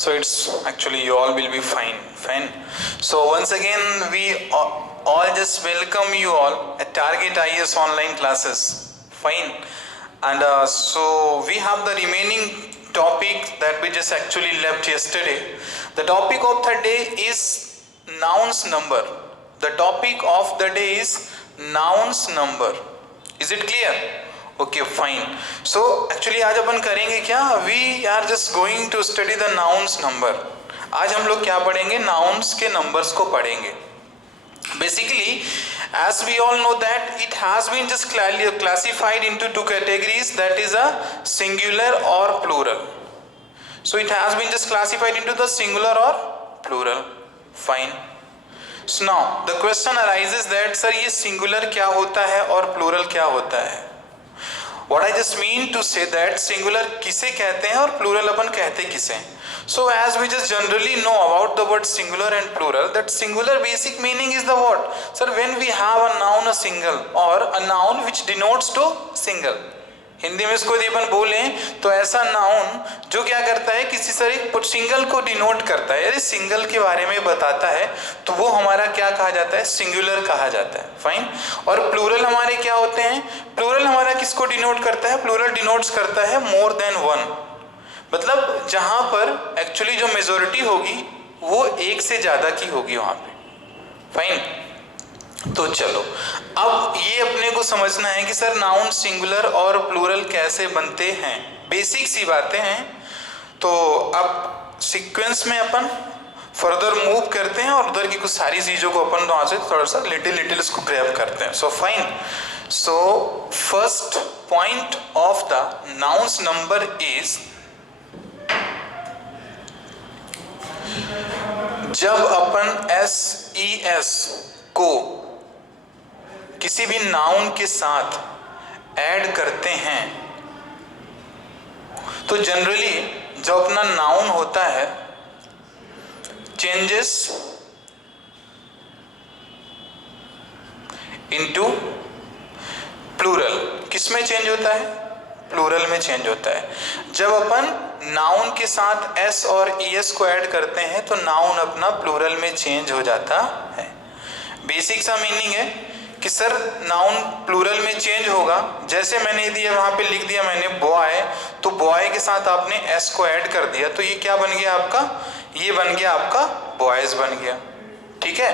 So it's actually you all will be fine. So once again we all just welcome you all at Target IAS online classes. Fine. And so we have the remaining topic that we just actually left yesterday. The topic of the day is nouns number. The topic of the day is nouns number. Is it clear? Okay fine. So actually आज अपन करेंगे क्या, we are just going to study the nouns number. आज हम लोग क्या पढ़ेंगे, nouns के नंबर्स को पढ़ेंगे. Basically as we all know that it has been just classified into two categories, that is a singular or plural. So it has been just classified into the singular or plural. Fine. So now the question arises that sir ये singular क्या होता है और plural क्या होता है. What I just mean to say that singular किसे कहते हैं और plural अपन कहते किसे. So as we just generally know about the word singular and plural, that singular basic meaning is the what? Sir, when we have a noun a single or a noun which denotes to single. Hindi में इसको यदि अपन बोलें तो ऐसा noun जो क्या करता है, किसी सर एक सिंगल को डिनोट करता है, यदि सिंगल के बारे में बताता है तो वो हमारा क्या कहा जाता है, सिंगुलर कहा जाता है. फाइन. और प्लूरल हमारे क्या होते हैं, प्लूरल हमारा किसको डिनोट करता है, प्लूरल डिनोट्स करता है मोर देन वन. मतलब जहां पर एक्चुअली जो मेजोरिटी होगी वो एक से ज्यादा की होगी वहां पे. फाइन. तो चलो अब ये अपने को समझना है कि सर नाउन सिंगुलर और प्लूरल कैसे बनते हैं. बेसिक सी बातें हैं. तो अब सीक्वेंस में अपन फर्दर मूव करते हैं और उधर की कुछ सारी चीजों को अपन वहां से थोड़ा सा लिटिल इसको ग्रैब करते हैं. So fine. So first point of the nouns number is, जब अपन SES को किसी भी नाउन के साथ ऐड करते हैं तो जनरली जो अपना नाउन होता है चेंजेस इनटू प्लूरल. किस में चेंज होता है, प्लूरल में चेंज होता है. जब अपन नाउन के साथ S और ES को ऐड करते हैं तो नाउन अपना प्लूरल में चेंज हो जाता है. बेसिक सा मीनिंग है कि सर नाउन प्लूरल में चेंज होगा. जैसे मैंने दिया वहां पे लिख दिया मैंने बॉय, तो बॉय के साथ आपने S को ऐड कर दिया तो ये क्या बन गया आपका, ये बन गया आपका बॉयज बन गया. ठीक है,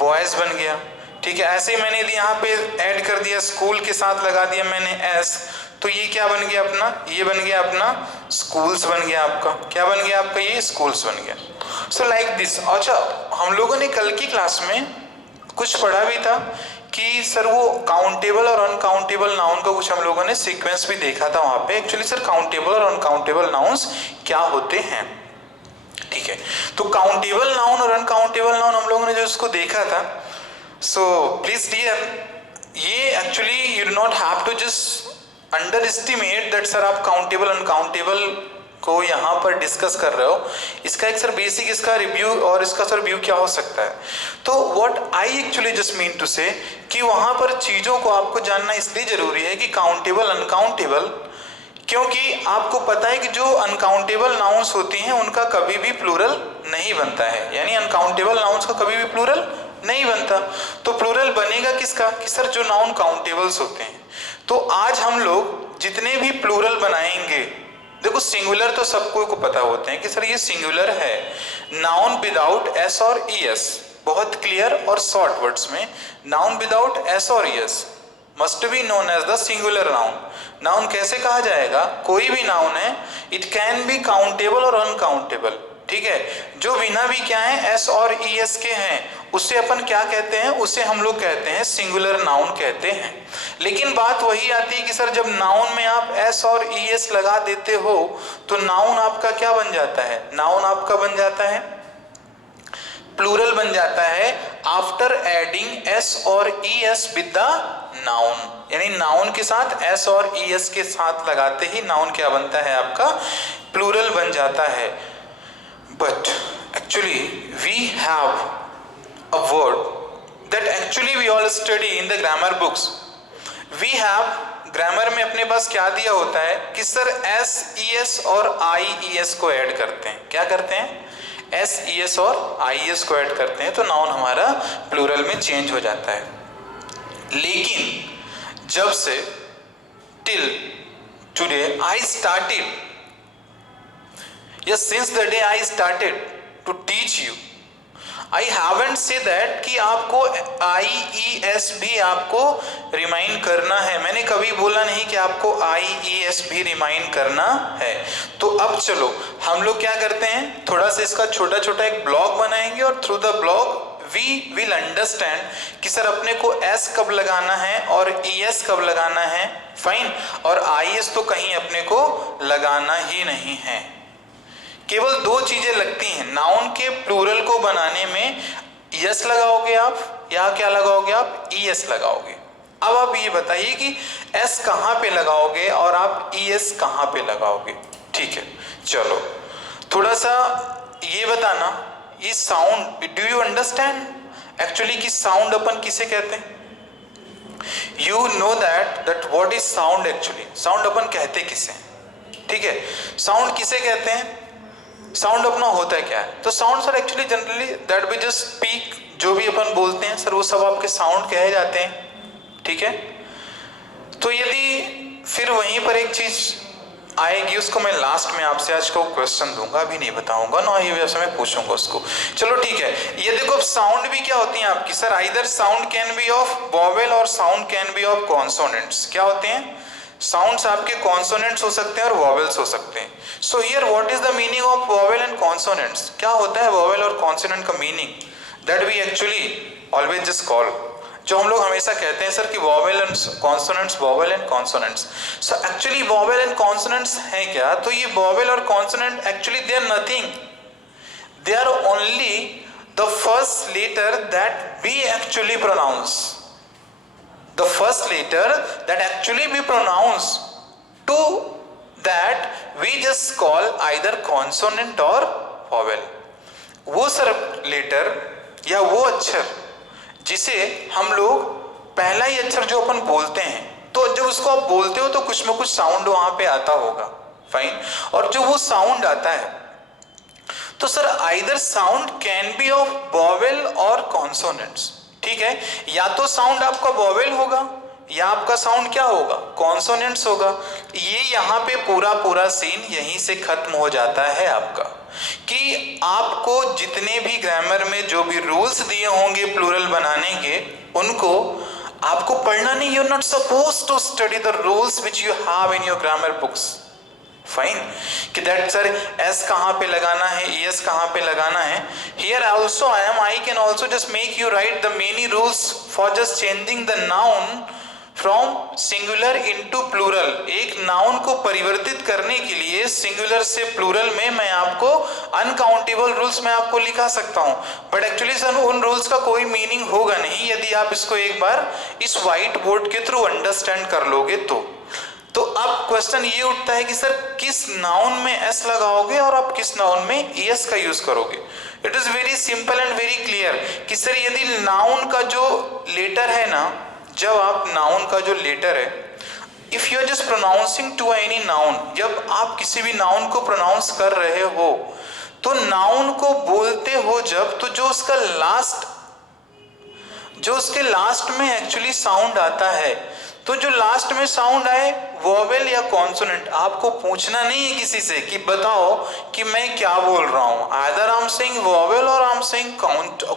बॉयज बन गया. ठीक है. ऐसे ही मैंने यहाँ पे ऐड कर दिया, स्कूल के साथ लगा दिया मैंने S, तो ये क्या बन गया अपना, ये बन गया अपना स्कूल्स बन गया आपका. क्या बन गया आपका, ये स्कूल्स बन गया. So like this. अच्छा, हम लोगों ने कल की क्लास में कुछ पढ़ा भी था कि सर वो काउंटेबल और अनकाउंटेबल नाउन का कुछ हम लोगों ने सीक्वेंस भी देखा था वहां पे. एक्चुअली सर काउंटेबल और अनकाउंटेबल नाउन्स क्या होते हैं. ठीक है. तो काउंटेबल नाउन और अनकाउंटेबल नाउन हम लोगों ने जो उसको देखा था. सो प्लीज डियर, ये actually you do not have to just underestimate that sir आप काउंटेबल अनकाउंटेबल को यहाँ पर डिस्कस कर रहे हो. इसका एक सर बेसिक इसका रिव्यू और इसका सर व्यू क्या हो सकता है. तो what I actually just mean to say कि वहां पर चीजों को आपको जानना इसलिए जरूरी है कि काउंटेबल अनकाउंटेबल, क्योंकि आपको पता है कि जो अनकाउंटेबल नाउन्स होती हैं उनका कभी भी प्लूरल नहीं बनता है. यानी अनकाउंटेबल नाउन्स का कभी भी प्लूरल नहीं बनता. तो प्लूरल बनेगा किसका, कि सर जो नाउन काउंटेबल्स होते हैं. तो आज हम लोग जितने भी प्लूरल बनाएंगे, देखो सिंगुलर तो सबको को पता होते हैं कि सर ये सिंगुलर है. नाउन विदाउट S और ES, बहुत क्लियर और शॉर्ट वर्ड्स में, नाउन विदाउट S और ES must be known as the singular noun. Noun कैसे कहा जाएगा, कोई भी नाउन है, इट कैन बी काउंटेबल और अनकाउंटेबल. ठीक है. जो बिना भी क्या है S और ES के हैं उसे अपन क्या कहते हैं, उसे हम लोग कहते हैं सिंगुलर नाउन कहते हैं. लेकिन बात वही आती है कि सर जब नाउन में आप S और ES लगा देते हो तो नाउन आपका क्या बन जाता है, नाउन आपका बन जाता है प्लूरल बन जाता है आफ्टर एडिंग S और ES विद द नाउन. यानी नाउन के साथ S और ES के साथ लगाते ही नाउन क्या बनता है आपका, प्लूरल बन जाता है. But actually we have a word that actually we all study in the grammar books. We have grammar में अपने पास क्या दिया होता है कि सर एस ई एस और आई ई एस को ऐड करते हैं। क्या करते हैं? एस ई एस और आई एस को ऐड करते हैं तो नाउन हमारा प्लूरल में चेंज हो जाता है। लेकिन जब से till today I started, yes, since the day I started to teach you, I haven't said that कि आपको IES भी आपको रिमाइंड करना है। मैंने कभी बोला नहीं कि आपको IES भी रिमाइंड करना है। तो अब चलो हम लोग क्या करते हैं, थोड़ा सा इसका छोटा छोटा एक ब्लॉग बनाएंगे और through the blog we will understand कि सर अपने को S कब लगाना है और ES कब लगाना है, फाइन, और IES तो कहीं अपने को लगाना ही नहीं है। केवल दो चीजें लगती हैं नाउन के प्लूरल को बनाने में, यस लगाओगे आप या क्या लगाओगे आप, ईएस लगाओगे। अब आप ये बताइए कि एस कहां पे लगाओगे और आप ईएस कहां पे लगाओगे। ठीक है, चलो थोड़ा सा ये बताना, ये sound, do you understand actually कि साउंड अपन किसे कहते हैं? You know that what is sound actually, sound अपन कहते किसे हैं? ठीक है, साउंड किसे कहते हैं, साउंड अपना होता है क्या है? तो sound sir actually generally that we just speak, जो भी अपन बोलते हैं सर वो सब आपके साउंड कहे जाते हैं। ठीक है, तो यदि फिर वहीं पर एक चीज आएगी, उसको मैं लास्ट में आपसे आज को क्वेश्चन दूंगा, अभी नहीं बताऊंगा ना, ये वैसे मैं पूछूंगा उसको। चलो ठीक है, ये देखो साउंड भी क्या होती है आपकी, sir either sound can be of vowel और sound can be of consonants. क्या होते हैं? साउंड्स आपके कॉन्सोनेंट्स हो सकते हैं और वॉवेल्स हो सकते हैं। So here what is the meaning of vowel and consonants? क्या होता है वॉवेल और कॉन्सोनेंट का meaning? That we actually always just call, जो हम लोग हमेशा कहते हैं सर कि vowel and consonants, vowel and consonants. So actually vowel and consonants है क्या? तो ये वॉवेल और consonant actually they are nothing, they are only the first letter that we actually pronounce, the first letter that actually we pronounce, to that we just call either consonant or vowel। वो sir letter या वो अक्षर जिसे हम लोग पहला ही अक्षर जो अपन बोलते हैं, तो जब उसको आप बोलते हो तो कुछ ना कुछ साउंड वहां पे आता होगा, फाइन, और जो वो साउंड आता है तो sir either sound can be of vowel और कॉन्सोनेंट्स। ठीक है, या तो साउंड आपका वॉवेल होगा या आपका साउंड क्या होगा, कॉन्सोनेंट्स होगा। ये यहाँ पे पूरा सीन यहीं से खत्म हो जाता है आपका, कि आपको जितने भी ग्रामर में जो भी रूल्स दिए होंगे प्लूरल बनाने के, उनको आपको पढ़ना नहीं। You are not suppose to study the rules which you have in your grammar books, fine, कि दैट सर एस कहाँ पे लगाना है, एस कहाँ पे लगाना है। Here also I can also just make you write the many rules for just changing the noun from singular into plural. एक नाउन को परिवर्तित करने के लिए सिंगुलर से प्लूरल में मैं आपको अनकाउंटेबल रूल्स मैं आपको लिखा सकता हूं, बट एक्चुअली सर उन रूल्स का कोई मीनिंग होगा नहीं यदि आप इसको एक बार इस व्हाइट बोर्ड के थ्रू अंडरस्टैंड कर लोगे तो अब क्वेश्चन ये उठता है कि सर किस नाउन में एस लगाओगे और आप किस नाउन में एस का यूज करोगे। It is very simple and very clear कि सर यदि नाउन का जो लेटर है ना, जब आप नाउन का जो लेटर है, if you are just pronouncing to any noun, जब आप किसी भी नाउन को प्रोनाउंस कर रहे हो तो नाउन को बोलते हो जब, तो जो उसके लास्ट में एक्चुअली साउंड आता है, तो जो लास्ट में साउंड आए वॉवेल या कॉन्सोनेंट, आपको पूछना नहीं है किसी से कि बताओ कि मैं क्या बोल रहा हूं, either I am saying vowel और I am saying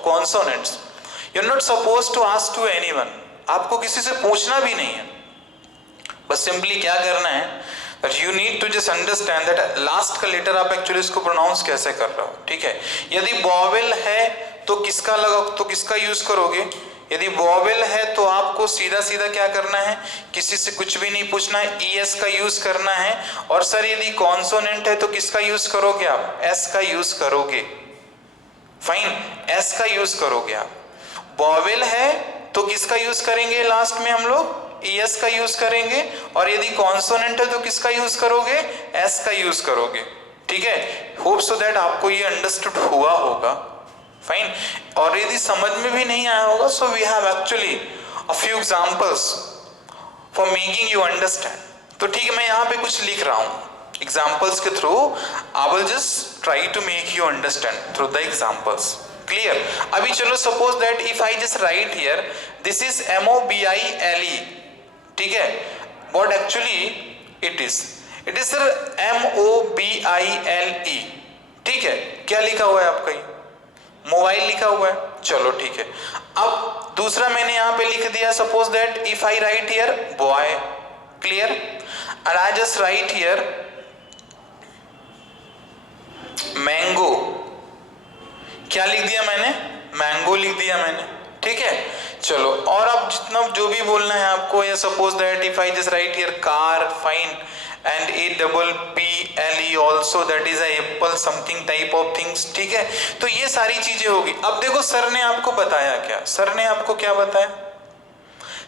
consonants. You are not supposed to ask to anyone, आपको किसी से पूछना भी नहीं है, बस सिंपली क्या करना है, you need to just understand that last का लेटर आप एक्चुअली इसको प्रोनाउंस कैसे कर रहे हो। ठीक है, यदि वॉवेल है तो किसका लगा, तो किसका यूज करोगे, यदि वॉवेल है तो आपको सीधा सीधा क्या करना है, किसी से कुछ भी नहीं पूछना है, ईएस का यूज करना है। और सर यदि कॉन्सोनेंट है तो किसका यूज करोगे आप, एस का यूज करोगे, फाइन, एस का यूज करोगे आप। वॉवेल है तो किसका यूज करेंगे लास्ट में हम लोग, ईएस का यूज करेंगे, और यदि कॉन्सोनेंट है तो किसका यूज करोगे, एस का यूज करोगे। ठीक है, होप सो दैट आपको ये अंडरस्टूड हुआ होगा, फाइन। और यदि समझ में भी नहीं आया होगा, so we have actually a few examples for making you understand. तो ठीक है, मैं यहाँ पे कुछ लिख रहा हूँ एग्जाम्पल्स के थ्रू। I will just try to make you understand through the examples. Clear? अभी चलो suppose that if I just write here this is MOBILE, ठीक है, what actually it is sir MOBILE, ठीक है। क्या लिखा हुआ है आपका? ये मोबाइल लिखा हुआ है, चलो ठीक है। अब दूसरा मैंने यहां पे लिख दिया, suppose that if I right here boy, clear, and I just write here mango. क्या लिख दिया मैंने? मैंगो लिख दिया मैंने, ठीक है। चलो, और अब जितना जो भी बोलना है आपको, या suppose that if I just write here car, fine, and APPLE also, that is a apple something type of things, ठीक है। तो ये सारी चीजें होगी। अब देखो सर ने आपको बताया क्या, सर ने आपको क्या बताया?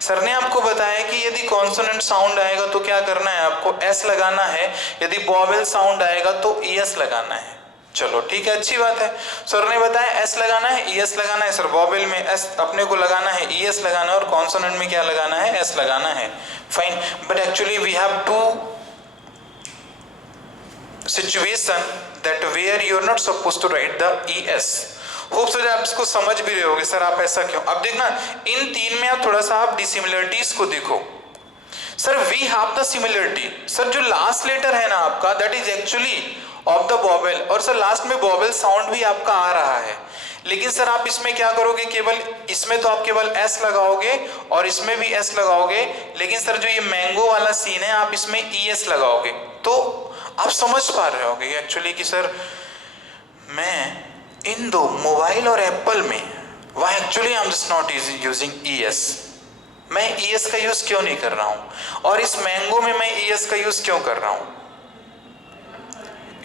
सर ने आपको बताया कि यदि कॉन्सोनेंट साउंड आएगा तो क्या करना है, आपको S लगाना है, यदि वॉवेल साउंड आएगा तो ES लगाना है। चलो ठीक है, अच्छी बात है। सर ने बताया S लगाना है, ES लगाना है। सर वॉवेल में S अपने को लगाना है, ES लगाना है, और कॉन्सोनेंट में क्या लगाना है, S लगाना है, fine. But actually we have to situation that where you are not supposed to write the ES। Hope so आप इसको समझ भी रहे होगे, सर आप ऐसा क्यों। अब देखना इन तीन में आप थोड़ा सा आप डिसिमिलरिटीज को देखो। Sir we have the similarity, sir जो लास्ट लेटर है ना आपका, that is actually of the vowel, और सर लास्ट में वॉवेल साउंड भी आपका आ रहा है। लेकिन सर आप इसमें क्या करोगे, केवल इसमें तो आप केवल S लगाओगे और इसमें भी S लगाओगे, लेकिन सर जो ये मैंगो वाला सीन है आप इसमें ES लगाओगे। तो आप समझ पा रहे होगे एक्चुअली कि सर मैं इन दो मोबाइल और एप्पल में why actually I am just not using ES, मैं ES का यूज क्यों नहीं कर रहा हूं, और इस मैंगो में मैं ES का यूज क्यों कर रहा हूं।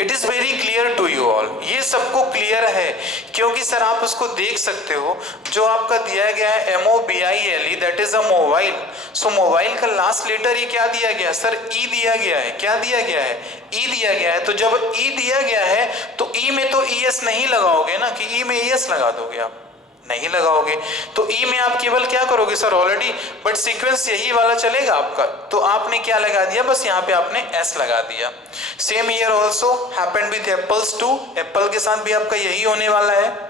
It is very clear to you all, ये सबको क्लियर है, क्योंकि सर आप उसको देख सकते हो जो आपका दिया गया है MOBILE, that is a mobile. So mobile का लास्ट लेटर ही क्या दिया गया, सर E दिया गया है। क्या दिया गया है? E दिया गया है। तो जब E दिया गया है तो E में तो ES नहीं लगाओगे ना, कि E में ES लगा दोगे, आप नहीं लगाओगे। तो E में आप केवल क्या करोगे सर, ऑलरेडी बट सीक्वेंस यही वाला चलेगा आपका, तो आपने क्या लगा दिया, बस यहाँ पे आपने S लगा दिया। Same here also happened with apples too, apple के साथ भी आपका यही होने वाला है।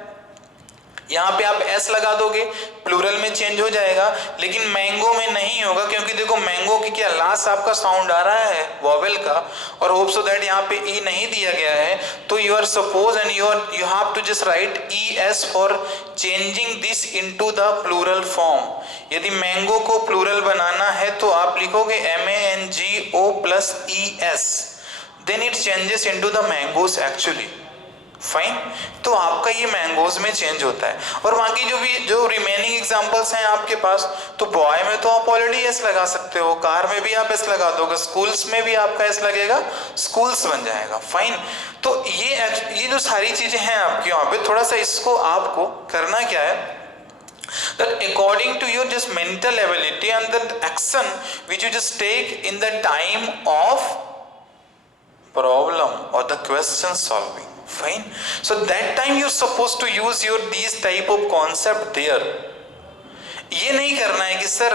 यहाँ पे आप S लगा दोगे, प्लूरल में चेंज हो जाएगा, लेकिन मैंगो में नहीं होगा, क्योंकि देखो मैंगो की क्या लास्ट आपका साउंड आ रहा है वॉवेल का, और होप सो दैट यहाँ पे E नहीं दिया गया है, तो you are suppose and you have to just write ES for changing this into the plural form. यदि मैंगो को प्लूरल बनाना है तो आप लिखोगे MANGO plus ES, then it changes into the mangoes actually, fine. तो आपका ये मैंगोज में चेंज होता है। और बाकी जो रिमेनिंग एग्जांपल्स हैं आपके पास, तो बॉय में तो आप ऑलरेडी S लगा सकते हो, कार में भी आप S लगा दोगे, स्कूल्स में भी आपका S लगेगा, स्कूल्स बन जाएगा, फाइन। तो ये जो सारी चीजें हैं आपकी वहां पे, थोड़ा सा इसको आपको करना क्या है, that according to your just mental ability and the action which you just take in the time of problem or the question solving, fine. So that time you're supposed to use your these type of concept there। ये नहीं करना है कि sir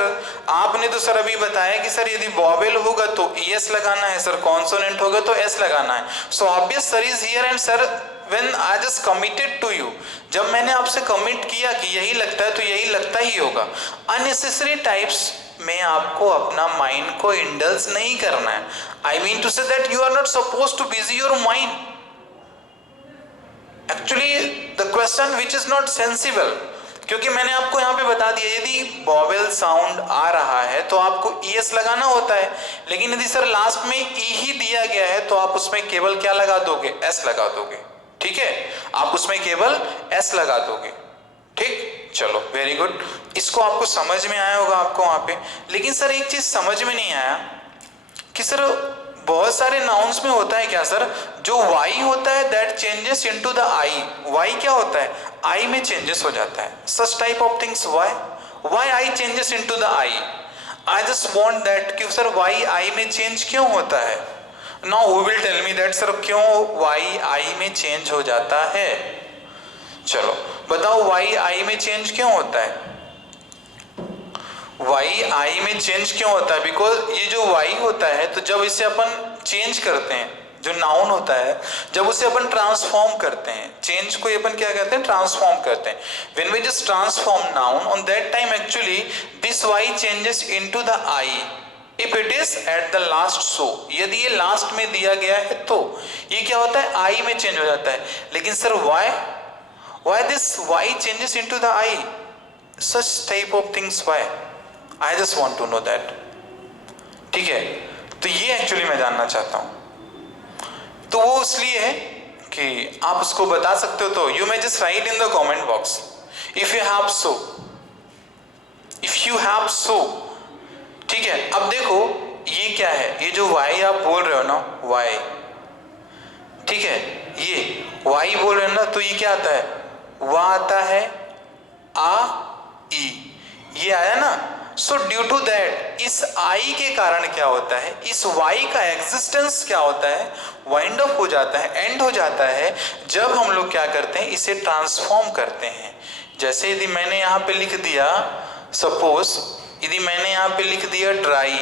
आपने तो sir अभी बताया कि सर यदि वॉवेल होगा तो ES लगाना है, सर कॉन्सोनेंट होगा तो S लगाना है। So obvious sir is here and sir when I just committed to you, जब मैंने आपसे कमिट किया कि यही लगता है तो यही लगता ही होगा। अननेसेसरी टाइप्स में आपको अपना माइंड को इंडल्ज नहीं करना है। I mean to say that you are not suppose to busy your mind actually the question which is not sensible, क्योंकि मैंने आपको यहाँ पे बता दिया यदि वॉवेल साउंड आ रहा है तो आपको ES लगाना होता है, लेकिन यदि सर लास्ट में E ही दिया गया है तो आप उसमें केवल क्या लगा दोगे, S लगा दोगे, ठीक है, आप उसमें केवल S लगा दोगे, ठीक। चलो वेरी गुड, इसको आपको समझ में आया होगा आपको वहां पे। लेकिन सर एक चीज समझ में नहीं आया कि सर बहुत सारे नाउन्स में होता है क्या सर, जो Y होता है that changes into the I, Y क्या होता है, I में चेंजेस हो जाता है, such type of things why I changes into the I, I just want that कि सर Y I में चेंज क्यों होता है। Now who will tell me that sir क्यों Y I में चेंज हो जाता है, चलो बताओ Y I में चेंज क्यों होता है। वाई आई में चेंज क्यों होता है? बिकॉज ये जो वाई होता है, तो जब इसे अपन चेंज करते हैं, जो नाउन होता है, जब उसे अपन ट्रांसफॉर्म करते हैं, चेंज को अपन क्या कहते हैं? ट्रांसफॉर्म करते हैं। When we just transform noun, on that time actually this Y changes into the I if it is at the last. So यदि ये लास्ट में दिया गया है तो ये क्या होता है? आई में चेंज हो जाता है। लेकिन sir why this Y changes into the I? Such type of things why? I just want to know that. ठीक है, तो ये एक्चुअली मैं जानना चाहता हूं। तो वो इसलिए है कि आप उसको बता सकते हो, तो you may just right in the comment box if you have so, if you have so. ठीक है, अब देखो ये क्या है? ये जो y आप बोल रहे हो ना, y, ठीक है, ये y बोल रहे हो ना, तो ये क्या आता है? वा आता है, आ ई, ये आया ना। सो ड्यू टू दैट, इस I के कारण क्या होता है? इस Y का एग्जिस्टेंस क्या होता है? वाइंड अप हो जाता है, एंड हो जाता है, जब हम लोग क्या करते हैं? इसे ट्रांसफॉर्म करते हैं। जैसे यदि मैंने यहाँ पे लिख दिया, सपोज यदि मैंने यहाँ पे लिख दिया ड्राई,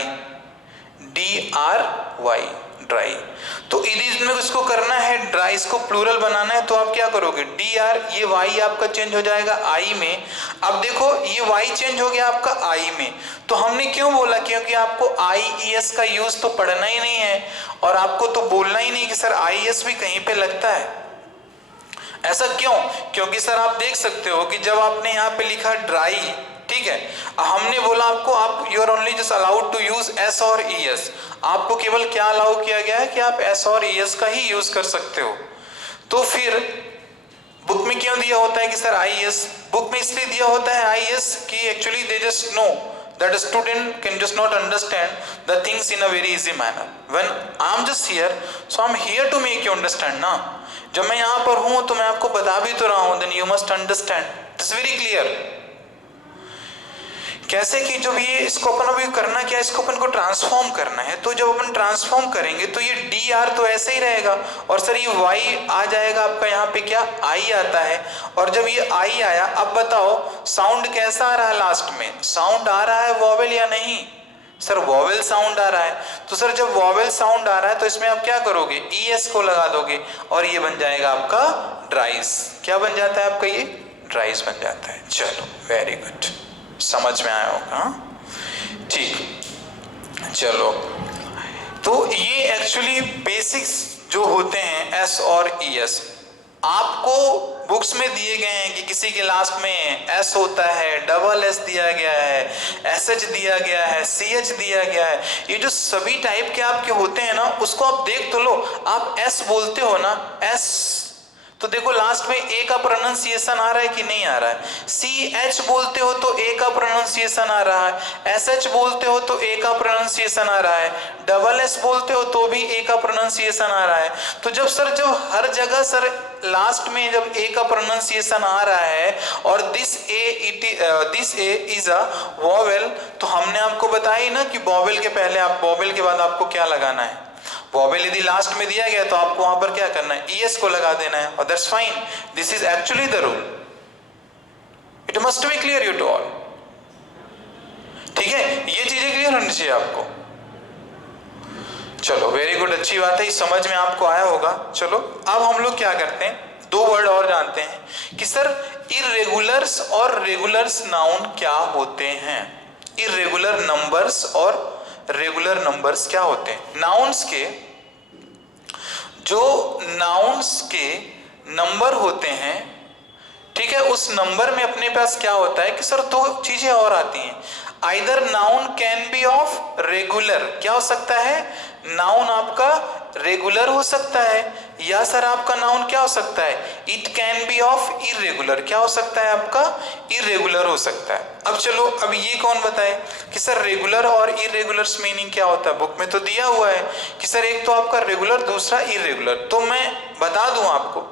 DRY, ड्राई, तो यदि इसमें इसको करना है ड्राई, इसको प्लूरल बनाना है, तो आप क्या करोगे? DR, ये Y आपका चेंज हो जाएगा I में। अब देखो ये Y चेंज हो गया आपका I में, तो हमने क्यों बोला? क्योंकि आपको IES का यूज तो पढ़ना ही नहीं है, और आपको तो बोलना ही नहीं कि सर IES भी कहीं पे लगता है। ऐसा क्यों? क्योंकि सर आप देख सकते हो कि जब आपने यहाँ पे लिखा ड्राई, ठीक है, हमने बोला आपको, आप you are only just allowed to use S और ES। आपको केवल क्या अलाउ किया गया है? कि आप एस और ES का ही यूज कर सकते हो। तो फिर बुक में क्यों दिया होता है कि सर IES? बुक में इसलिए दिया होता है IES कि actually they just know that a student can just not understand the things in a very easy manner. When I am just here, so I am here to make you understand ना। जब मैं यहाँ पर हूँ तो मैं आपको बता भी तो रहा हूँ, then you must understand. It's very clear. कैसे कि जब ये इसको अपन अभी करना क्या है? इसको अपन को ट्रांसफॉर्म करना है, तो जब अपन ट्रांसफॉर्म करेंगे तो ये DR तो ऐसे ही रहेगा, और सर ये Y आ जाएगा आपका, यहाँ पे क्या I आता है। और जब ये I आया, अब बताओ साउंड कैसा आ रहा है? लास्ट में साउंड आ रहा है वॉवेल या नहीं? सर वॉवेल साउंड आ रहा है। तो सर जब वॉवेल साउंड आ रहा है तो इसमें आप क्या करोगे? ES को लगा दोगे, और ये बन जाएगा आपका ड्राइज। क्या बन जाता है आपका? ये ड्राइज बन जाता है। चलो वेरी गुड, समझ में आया होगा? ठीक, चलो, तो ये एक्चुअली बेसिक्स जो होते हैं S और ES, आपको बुक्स में दिए गए हैं कि किसी के लास्ट में S होता है, डबल S दिया गया है, SH दिया गया है, CH दिया गया है। ये जो सभी टाइप के आपके होते हैं ना, उसको आप देख तो लो। आप S बोलते हो ना, S, तो देखो लास्ट में A का प्रोनाउंसिएशन आ रहा है कि नहीं आ रहा है? CH बोलते हो तो A का प्रोनाउंसिएशन आ रहा है, SH बोलते हो तो A का प्रोनाउंसिएशन आ रहा है, डबल S बोलते हो तो भी A का प्रोनाउंसिएशन आ रहा है। तो जब हर जगह सर लास्ट में जब A का प्रोनाउंसिएशन आ रहा है और this A is a vowel, तो हमने आपको बताया ना कि वॉवेल के पहले आप, वॉवेल के बाद आपको क्या लगाना है? वॉवेल यदि लास्ट में दिया गया तो आपको वहां पर क्या करना है? ES को लगा देना है, और that's fine. This is actually the rule. It must be clear you to all. ठीक है, ये चीजें क्लियर होनी चाहिए आपको। चलो वेरी गुड, अच्छी बात है, समझ में आपको आया होगा। चलो अब हम लोग क्या करते हैं, दो वर्ड और जानते हैं कि सर इर्रेगुलर्स और रेगुलर्स नाउन क्या होते हैं। इर्रेगुलर नंबर्स और रेगुलर नंबर्स क्या होते हैं? नाउन्स के नंबर होते हैं, ठीक है, उस नंबर में अपने पास क्या होता है कि सर दो चीजें और आती हैं। Either noun can be of regular, क्या हो सकता है? नाउन आपका रेगुलर हो सकता है, या सर आपका नाउन क्या हो सकता है? It can be of irregular, क्या हो सकता है आपका? इरेगुलर हो सकता है। अब चलो, अब ये कौन बताए कि सर रेगुलर और इरेगुलर्स मीनिंग क्या होता है? बुक में तो दिया हुआ है कि सर एक तो आपका रेगुलर, दूसरा इरेगुलर। तो मैं बता दूं आपको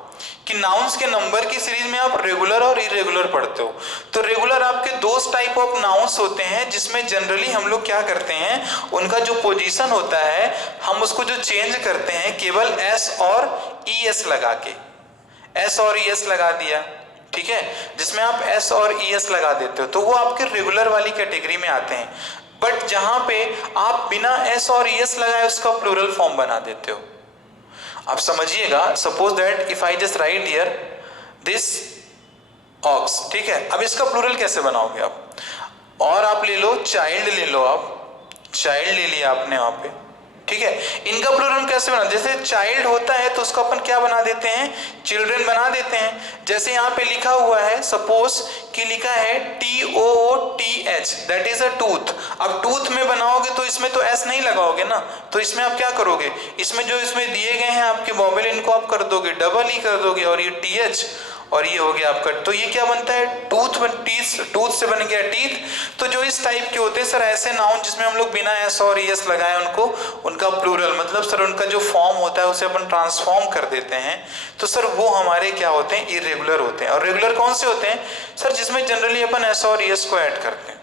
कि नाउन्स के नंबर की सीरीज में आप रेगुलर और इरेगुलर पढ़ते हो। तो रेगुलर आपके दो टाइप ऑफ नाउन्स होते हैं, जिसमें जनरली हम लोग क्या करते हैं, उनका जो पोजीशन होता है हम उसको जो चेंज करते हैं केवल S और ES लगा के। S और ES लगा दिया, ठीक है, जिसमें आप एस और ई एस लगा देते हो तो वो आपके रेगुलर वाली कैटेगरी में आते हैं। बट जहां पे आप बिना एस और ई एस लगाए उसका प्लूरल फॉर्म बना देते हो। आप समझिएगा, suppose that if I just write here this ox, ठीक है, अब इसका प्लूरल कैसे बनाओगे आप? और आप ले लो चाइल्ड, ले लो आप चाइल्ड ले लिया आपने वहां पे, ठीक है, इनका प्लूरल कैसे बना? जैसे चाइल्ड होता है तो उसको अपन क्या बना देते हैं? चिल्ड्रन बना देते हैं। जैसे यहाँ पे लिखा हुआ है, सपोज कि लिखा है TOOTH, that is a tooth. अब टूथ में बनाओगे तो इसमें तो एस नहीं लगाओगे ना, तो इसमें आप क्या करोगे? इसमें जो इसमें दिए गए हैं आपके वॉवेल, इनको आप कर दोगे डबल ई कर दोगे, और ये TH और ये हो गया आपका, तो ये क्या बनता है? टूथ से बन गया टीथ। तो जो इस टाइप के होते हैं सर ऐसे नाउन जिसमें हम लोग बिना एस और एस लगाए उनको, उनका प्लूरल मतलब सर उनका जो फॉर्म होता है उसे अपन ट्रांसफॉर्म कर देते हैं, तो सर वो हमारे क्या होते हैं? इरेगुलर होते हैं। और रेगुलर कौन से होते हैं सर? जिसमें जनरली अपन एस और एस को ऐड करते हैं।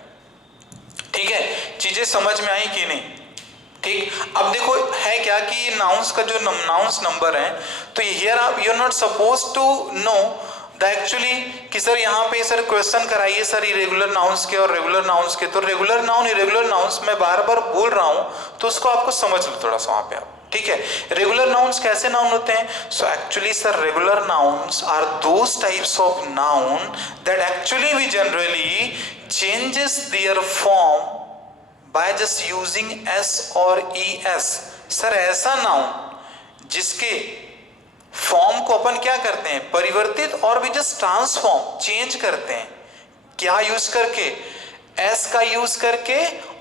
ठीक है, चीजें समझ में आई कि नहीं? ठीक, अब देखो है क्या कि ये नाउन्स का जो नाउन्स नंबर है, तो हियर आप you are not suppose to know the actually कि सर यहाँ पे सर क्वेश्चन कराइए सर इरेगुलर नाउन्स के और रेगुलर नाउन्स के, तो रेगुलर नाउन इरेगुलर नाउन्स मैं बार बार बोल रहा हूँ तो उसको आपको समझ लो थोड़ा सा वहाँ पे आप। ठीक है, रेगुलर नाउन्स कैसे नाउन होते हैं? So actually sir regular nouns are those types of noun that actually we generally changes their form by just using S और ई एस। सर ऐसा नाउन जिसके फॉर्म को अपन क्या करते हैं? परिवर्तित और भी जस्ट ट्रांसफॉर्म चेंज करते हैं। क्या यूज करके? एस का यूज करके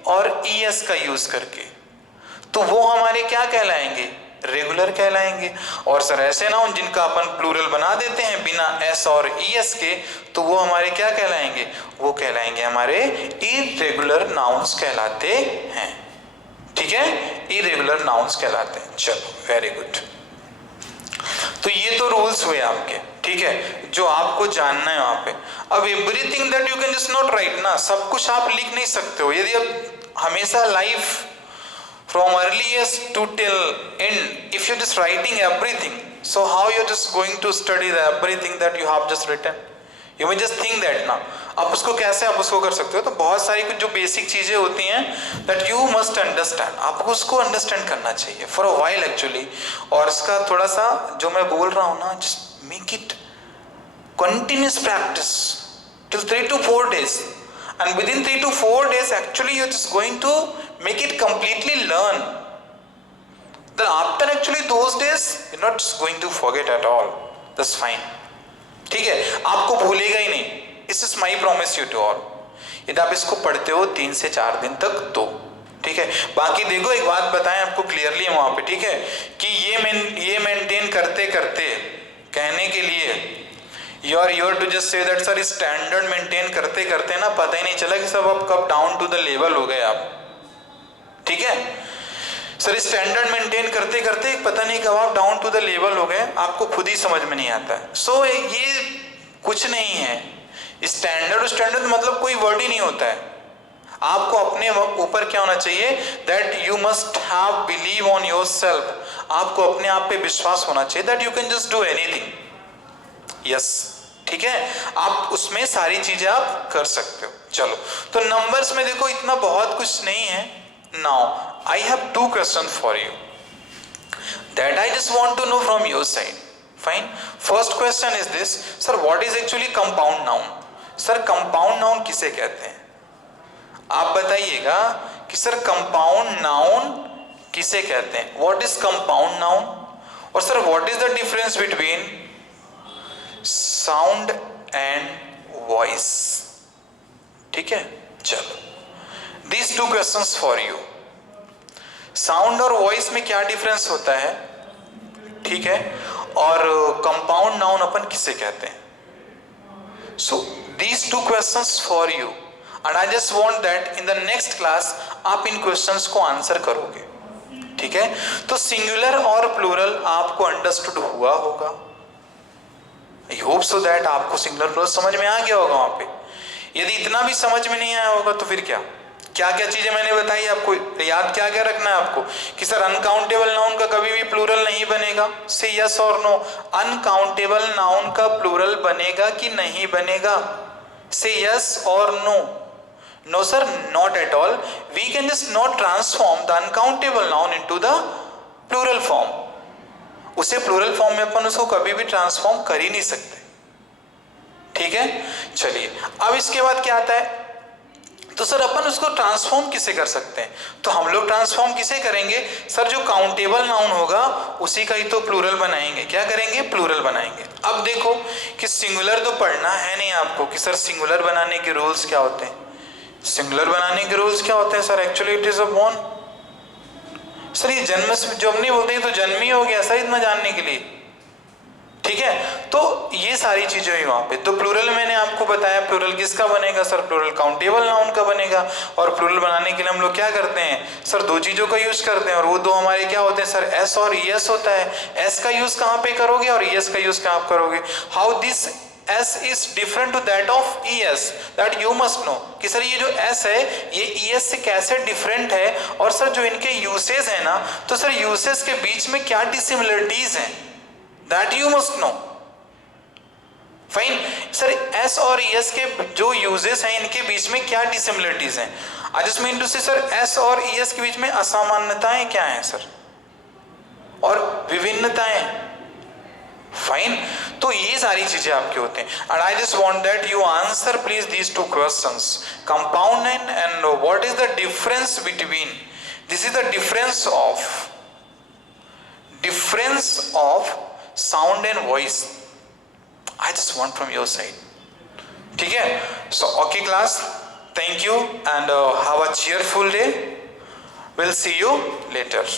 और ई एस का यूज करके, तो वो हमारे क्या कहलाएंगे? रेगुलर कहलाएंगे। और सर ऐसे नाउन जिनका अपन प्लूरल बना देते हैं बिना एस और ई एस के, तो वो हमारे क्या कहलाएंगे? वो कहलाएंगे हमारे इरेगुलर नाउन्स कहलाते हैं। ठीक है, इरेगुलर नाउन्स कहलाते हैं। चलो वेरी गुड, तो ये तो रूल्स हुए आपके, ठीक है, जो आपको जानना है वहां पे। अब everything that you can just not right ना, सब कुछ आप लिख नहीं सकते हो। यदि आप हमेशा life from earliest to till end if you just writing everything, so how you just going to study the everything that you have just written? You may just think that ना, आप उसको कैसे आप उसको कर सकते हो? तो बहुत सारी कुछ जो बेसिक चीजें होती हैं दैट यू मस्ट अंडरस्टैंड, आपको उसको अंडरस्टैंड करना चाहिए फॉर अ व्हाइल एक्चुअली। और इसका थोड़ा सा जो मैं बोल रहा हूँ ना, just make it continuous practice till 3 to 4 days, and within 3 to 4 days actually you're just going to make it completely learn. Then after actually those days you're not just going to forget at all. That's fine. ठीक है, आपको भूलेगा ही नहीं। This is my promise you to all. यदि आप इसको पढ़ते हो 3 से 4 दिन तक तो ठीक है। बाकी देखो एक बात बताएं आपको क्लियरली वहां पे, ठीक है, कि ये मेंटेन करते करते कहने के लिए you are to just say that sir standard maintain करते करते ना पता ही नहीं चला कि सब आप कब डाउन टू द लेवल हो गए आप। ठीक है सर, स्टैंडर्ड मेंटेन करते करते पता नहीं कब आप डाउन टू द लेवल हो गए, आपको खुद ही समझ में नहीं आता है। सो ये कुछ नहीं है, स्टैंडर्ड मतलब कोई वर्ड ही नहीं होता है। आपको अपने ऊपर क्या होना चाहिए? That you must have believe on your self, आपको अपने आप पे विश्वास होना चाहिए that you can just do anything. Yes, ठीक है, आप उसमें सारी चीजें आप कर सकते हो। चलो, तो नंबर्स में देखो इतना बहुत कुछ नहीं है। Now I have 2 question for you that I just want to know from your side. Fine, first question is this, sir what is actually compound noun? Sir compound noun किसे कहते हैं? आप बताइएगा कि सर कंपाउंड नाउन किसे कहते हैं? What is compound noun? और sir what is the difference between sound and voice? ठीक है, चलो, these 2 questions for you. Sound और वॉइस में क्या डिफरेंस होता है, ठीक है, और कंपाउंड नाउन अपन किसे कहते हैं? सो these 2 questions for you and I just want that in the next class आप इन क्वेश्चंस को आंसर करोगे। ठीक है, तो सिंगुलर और प्लूरल आपको अंडरस्टूड हुआ होगा। आई होप सो दैट आपको सिंगुलर प्लूरल समझ में आ गया होगा वहां पे। यदि इतना भी समझ में नहीं आया होगा तो फिर क्या, क्या क्या चीजें मैंने बताई आपको, याद क्या क्या रखना है आपको कि सर अनकाउंटेबल नाउन का कभी भी प्लूरल नहीं बनेगा। से यस और नो, अनकाउंटेबल नाउन का प्लूरल बनेगा कि नहीं बनेगा? से यस और no. No sir, not at all. We can just not transform the uncountable noun into the plural form. उसे प्लूरल फॉर्म में अपन उसको कभी भी ट्रांसफॉर्म कर ही नहीं सकते। ठीक है, चलिए अब इसके बाद क्या आता है, तो सर अपन उसको ट्रांसफॉर्म किसे कर सकते हैं? तो हम लोग ट्रांसफॉर्म किसे करेंगे सर? जो काउंटेबल नाउन होगा उसी का ही तो प्लूरल बनाएंगे। क्या करेंगे? प्लूरल बनाएंगे। अब देखो कि सिंगुलर तो पढ़ना है नहीं आपको कि सर सिंगुलर बनाने के रूल्स क्या होते हैं। सिंगुलर बनाने के रूल्स क्या होते हैं sir? Actually it is a born. Sir ये जन्म से जब नहीं बोलते तो जन्म ही हो गया सर इतना जानने के लिए। ठीक है, तो ये सारी चीजें हुई वहां पे। तो प्लूरल मैंने आपको बताया, प्लूरल किसका बनेगा सर? प्लूरल काउंटेबल नाउन का बनेगा। और प्लूरल बनाने के लिए हम लोग क्या करते हैं सर? दो चीजों का यूज करते हैं, और वो दो हमारे क्या होते हैं सर? एस और ईएस होता है। एस का यूज कहाँ पे करोगे और ईएस का यूज कहाँ करोगे? How this S is different to that of ES, that you must know कि सर ये जो S है ये ES से कैसे डिफरेंट है, और सर जो इनके यूसेज है ना, तो सर यूसेज के बीच में क्या डिसिमिलरिटीज हैं, that you must know। Fine sir, S और ES के जो यूजेस हैं इनके बीच में क्या डिसिमिलरिटीज हैं? आई जस्ट मीन टू से सर S और ES के बीच में असामान्यताएं क्या हैं सर, और विभिन्नताएं। फाइन, तो ये सारी चीजें आपके होते हैं। And I just want that you answer please these two questions, compound and what is the difference between, this is the difference of sound and voice. I just want from your side. ठीक है, so okay class, thank you and have a cheerful day. We'll see you later.